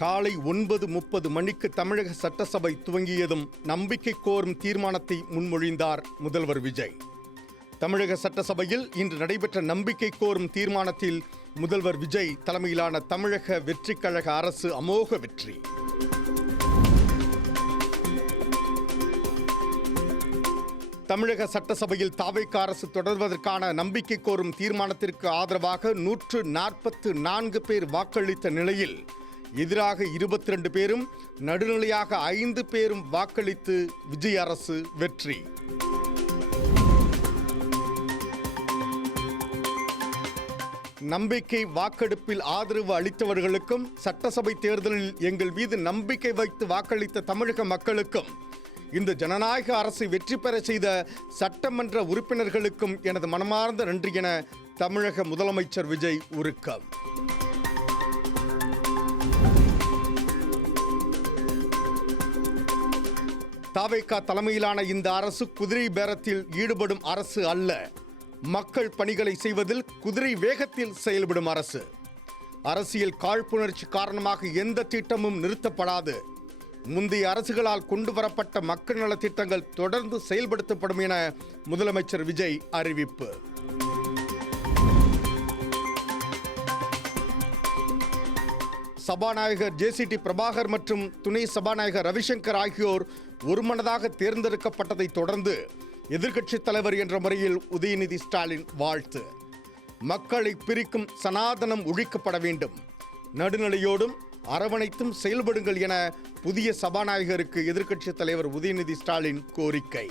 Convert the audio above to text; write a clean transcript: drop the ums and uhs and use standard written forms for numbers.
காலை 9:30 மணிக்கு தமிழக சட்டசபை துவங்கியதும் நம்பிக்கை கோரும் தீர்மானத்தை முன்மொழிந்தார் முதல்வர் விஜய். தமிழக சட்டசபையில் இன்று நடைபெற்ற நம்பிக்கை கோரும் தீர்மானத்தில் முதல்வர் விஜய் தலைமையிலான தமிழக வெற்றிக் கழக அரசு அமோக வெற்றி. தமிழக சட்டசபையில் தாவேகா அரசு தொடர்வதற்கான நம்பிக்கை கோரும் தீர்மானத்திற்கு ஆதரவாக 144 பேர் வாக்களித்த நிலையில் எதிராக 22 பேரும் நடுநிலையாக 5 பேரும் வாக்களித்து விஜய் அரசு வெற்றி. நம்பிக்கை வாக்கெடுப்பில் ஆதரவு அளித்தவர்களுக்கும் சட்டசபை தேர்தலில் எங்கள் மீது நம்பிக்கை வைத்து வாக்களித்த தமிழக மக்களுக்கும் இந்த ஜனநாயக அரசை வெற்றி பெற செய்த சட்டமன்ற உறுப்பினர்களுக்கும் எனது மனமார்ந்த நன்றி என தமிழக முதலமைச்சர் விஜய் உருக்கம். தாவேகா தலைமையிலான இந்த அரசு குதிரை பேரத்தில் ஈடுபடும் அரசு அல்ல, மக்கள் பணிகளை செய்வதில் குதிரை வேகத்தில் செயல்படும் அரசு. அரசியல் காழ்ப்புணர்ச்சி காரணமாக எந்த திட்டமும் நிறுத்தப்படாது. முந்தைய அரசுகளால் கொண்டு வரப்பட்ட மக்கள் நல திட்டங்கள் தொடர்ந்து செயல்படுத்தப்படும் என முதலமைச்சர் விஜய் அறிவிப்பு. சபாநாயகர் ஜேசிடி பிரபாகர் மற்றும் துணை சபாநாயகர் ரவிசங்கர் ஆகியோர் ஒருமனதாக தேர்ந்தெடுக்கப்பட்டதை தொடர்ந்து எதிர்க்கட்சித் தலைவர் என்ற முறையில் உதயநிதி ஸ்டாலின் வாழ்த்து. மக்களை பிரிக்கும் சனாதனம் ஒழிக்கப்பட வேண்டும், நடுநிலையோடும் அரவணைத்தும் செயல்படுங்கள் என புதிய சபாநாயகருக்கு எதிர்க்கட்சித் தலைவர் உதயநிதி ஸ்டாலின் கோரிக்கை.